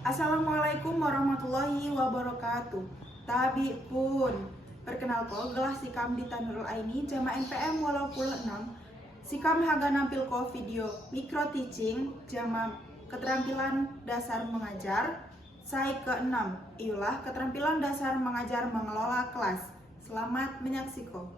Assalamualaikum warahmatullahi wabarakatuh. Tabi pun perkenalkan gelah sikam di Tanurul Aini jama NPM walau puluh 6. Sikam haga nampil ko video micro teaching jama keterampilan dasar mengajar. Sai ke-6 ialah keterampilan dasar mengajar mengelola kelas. Selamat menyaksikan.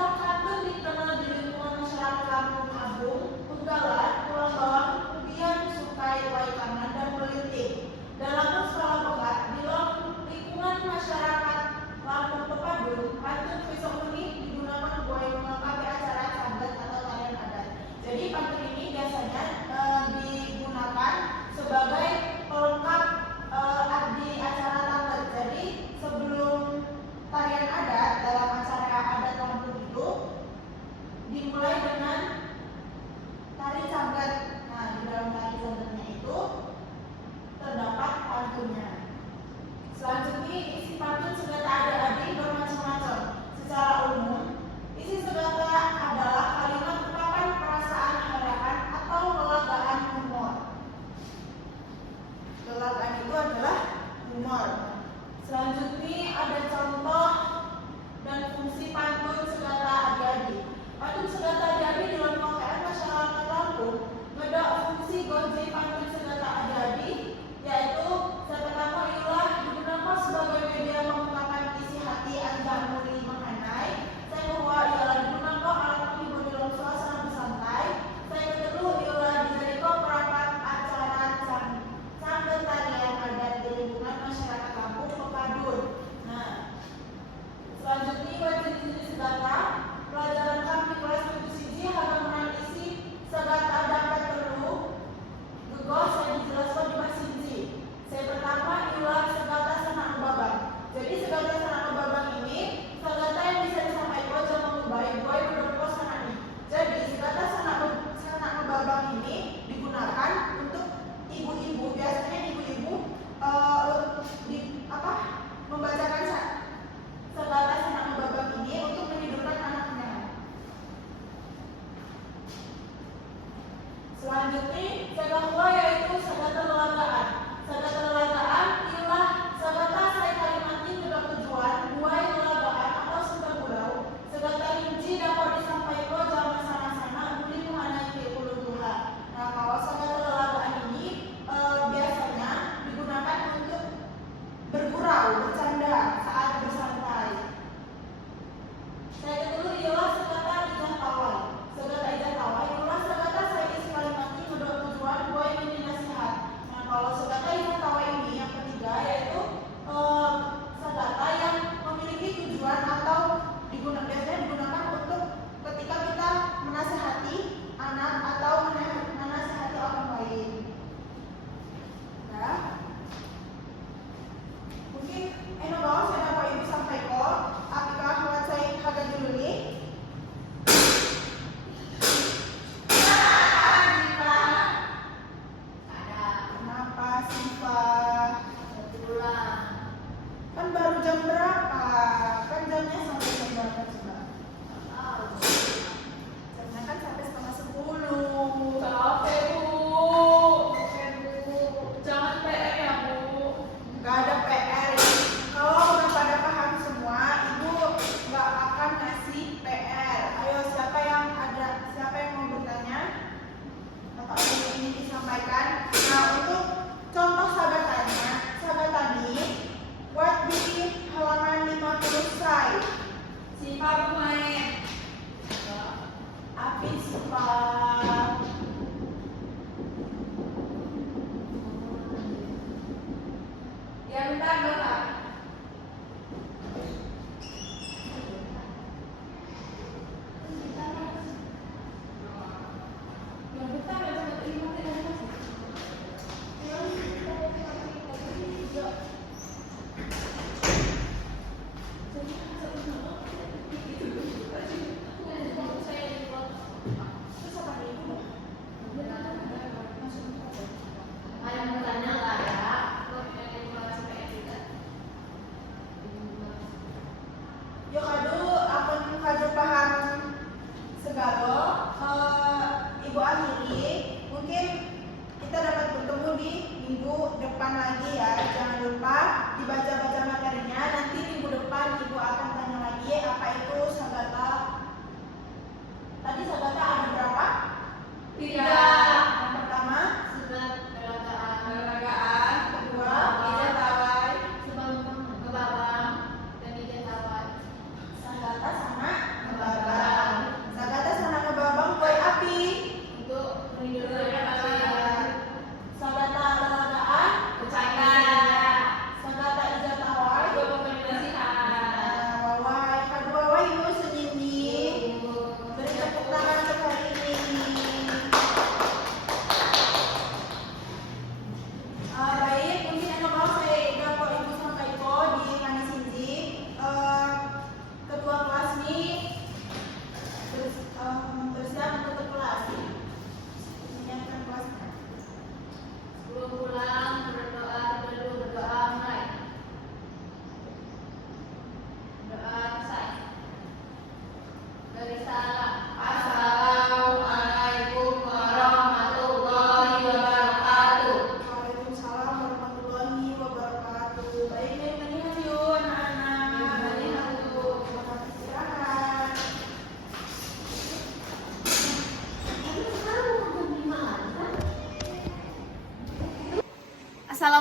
Istilah pantun dikenal di lingkungan masyarakat Lampung Agung, Pegalan, Pulau Bawang, Kubian, Sukai, Waikanan, dan Melinting. Dalam skala pekat, di lingkungan masyarakat Lampung Pepadun, pantun besok ini digunakan sebagai melengkapi acara adat atau tarian adat. Jadi pantun ini biasanya digunakan sebagai pelengkap di acara adat. Jadi sebelum tarian adat dalam acara adat Lampung itu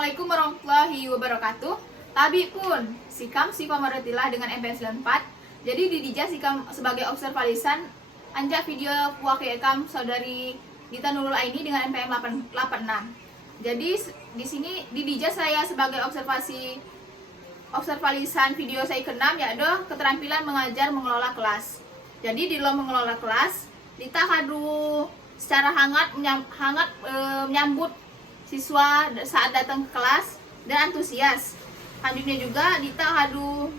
Assalamualaikum warahmatullahi wabarakatuh. Tabi pun Sikam Sifa Maratilah dengan MPM 94. Jadi Didija Sikam sebagai observer lisan anja video wakil saudari Dita Nurul Aini dengan MPM 86. Jadi di sini Didija saya sebagai observer lisan video saya ke-6 yaitu keterampilan mengajar mengelola kelas. Jadi di dalam mengelola kelas Dita hadu secara hangat menyambut siswa saat datang ke kelas dan antusias. Selanjutnya juga Dita hadu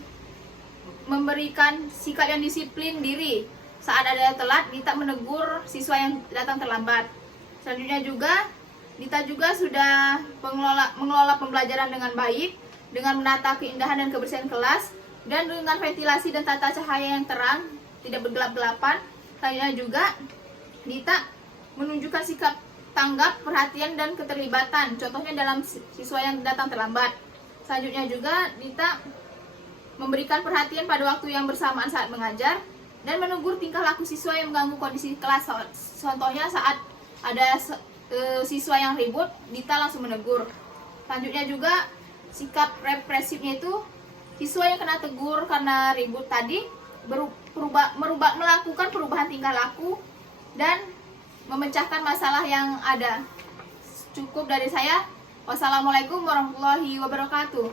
memberikan sikap yang disiplin diri. Saat ada telat, Dita menegur siswa yang datang terlambat. Selanjutnya juga Dita juga sudah mengelola pembelajaran dengan baik, dengan menata keindahan dan kebersihan kelas, dan dengan ventilasi dan tata cahaya yang terang, tidak bergelap-gelapan. Selanjutnya juga Dita menunjukkan sikap tanggap, perhatian, dan keterlibatan, contohnya dalam siswa yang datang terlambat. Selanjutnya juga Dita memberikan perhatian pada waktu yang bersamaan saat mengajar, dan menegur tingkah laku siswa yang mengganggu kondisi kelas. Contohnya saat ada siswa yang ribut, Dita langsung menegur. Selanjutnya juga sikap represifnya itu siswa yang kena tegur karena ribut tadi melakukan perubahan tingkah laku dan memecahkan masalah yang ada. Cukup dari saya. Wassalamualaikum warahmatullahi wabarakatuh.